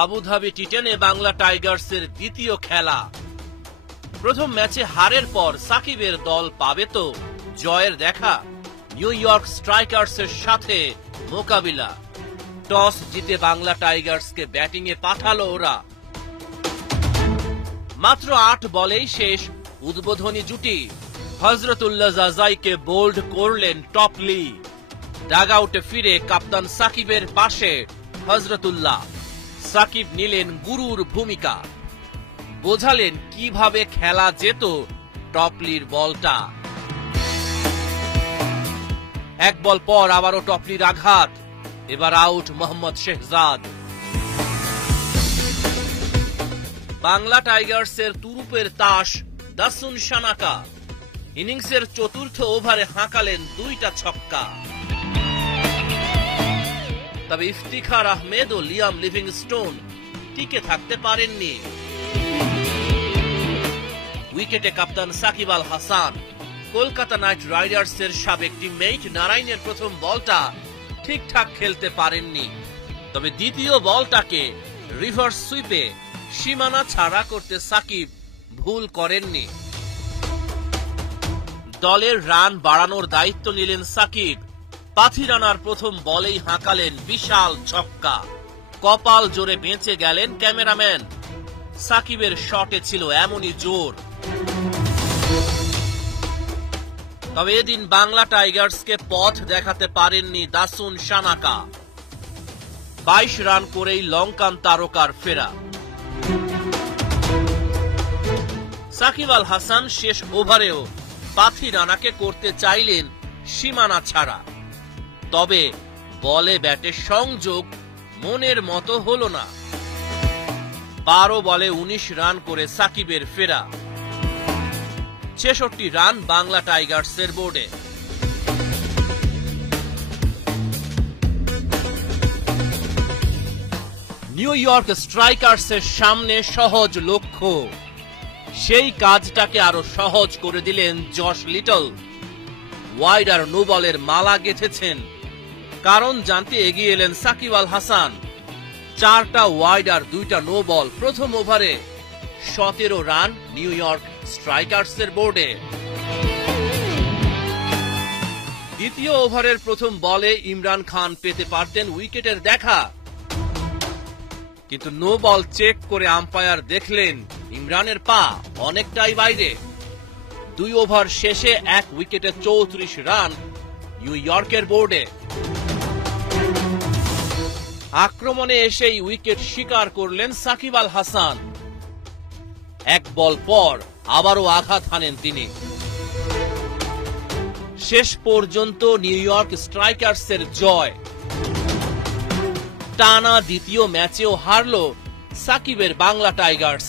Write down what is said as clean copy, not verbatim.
Abu Dhabi টি10-এ Bangla টাইগার্সের দ্বিতীয় খেলা। প্রথম ম্যাচে হারের পর সাকিবের দল পাবে তো জয়ের দেখা। নিউ ইয়র্ক স্ট্রাইকার্সের সাথে মোকাবিলা। টস জিতে বাংলা টাইগার্সকে ব্যাটিংয়ে পাঠালো ওরা। মাত্র 8 বলেই শেষ উদ্বোধনী জুটি। হযরতুল্লাহ জাজাইকে বোল্ড করলেন টপলি। ডাগআউটে ফিরে কাপ্তান সাকিবের পাশে হযরতুল্লাহ। সাকিব নিলেন গুরুর ভূমিকা, বোঝালেন কিভাবে খেলা যেত টপলির বলটা। এক বল পর আবারও টপলির আঘাত, এবার আউট মোহাম্মদ শেহজাদ। বাংলা টাইগার্সের তুরুপের তাস দাসুন সানাকা। ইনিংসের চতুর্থ ওভারে হাঁকালেন 2টা ছক্কা। তবে ইফতিখার আহমেদ ও লিয়াম লিভিংস্টোন টিকে থাকতে পারেননি। উইকেটে কাপ্তান সাকিব আল হাসান। কলকাতা নাইট রাইডার্সের সাবেক টিমমেট নারাইনের প্রথম বলটা ঠিকঠাক খেলতে পারেননি। তবে দ্বিতীয় বলটাকে রিভার্স সুইপে সীমানা ছাড়া করতে সাকিব ভুল করেননি। দলের রান বাড়ানোর দায়িত্ব নিলেন সাকিব। পাথিরানার প্রথম বলেই হাঁকালেন বিশাল ছক্কা। কপাল জোরে বেঁচে গেলেন ক্যামেরাম্যান। সাকিবের শটে ছিল এমনই জোর। তবে এদিন বাংলা টাইগার্সকে পথ দেখাতে পারেননি দাসুন সানাকা। 22 রান করেই লঙ্কান তারকার ফেরা। সাকিব আল হাসান শেষ ওভারেও পাথিরানাকে করতে চাইলেন সীমানা ছাড়া। তবে বলে ব্যাটে সংযোগ মনের মতো হল না। 12 বলে 19 রান করে সাকিবের ফেরা। 66 রান বাংলা টাইগার্সের বোর্ডে। নিউ ইয়র্ক স্ট্রাইকার্সের সামনে সহজ লক্ষ্য। সেই কাজটাকে আরো সহজ করে দিলেন জশ লিটল। ওয়াইড আর নো বলের মালা গেঁথেছেন। কারণ জানতে এগিয়ে এলেন সাকিব আল হাসান। 4টা ওয়াইড আর 2টা নো বল প্রথম ওভারে। 17 রান নিউ ইয়র্ক স্ট্রাইকার্সের বোর্ডে। দ্বিতীয় ওভারের প্রথম বলে ইমরান খান পেতে পারতেন উইকেটের দেখা, কিন্তু নো বল চেক করে আম্পায়ার দেখলেন ইমরানের পা অনেকটাই বাইরে। 2 ওভার শেষে 1 উইকেটে 34 রান নিউ ইয়র্কের বোর্ডে। আক্রমণে এসেই উইকেট শিকার করলেন সাকিব আল হাসান। 1 বল পর আবারও আঘাত হানেন তিনি। শেষ পর্যন্ত নিউ ইয়র্ক স্ট্রাইকার্সের জয়। টানা দ্বিতীয় ম্যাচেও হারল সাকিবের বাংলা টাইগার্স।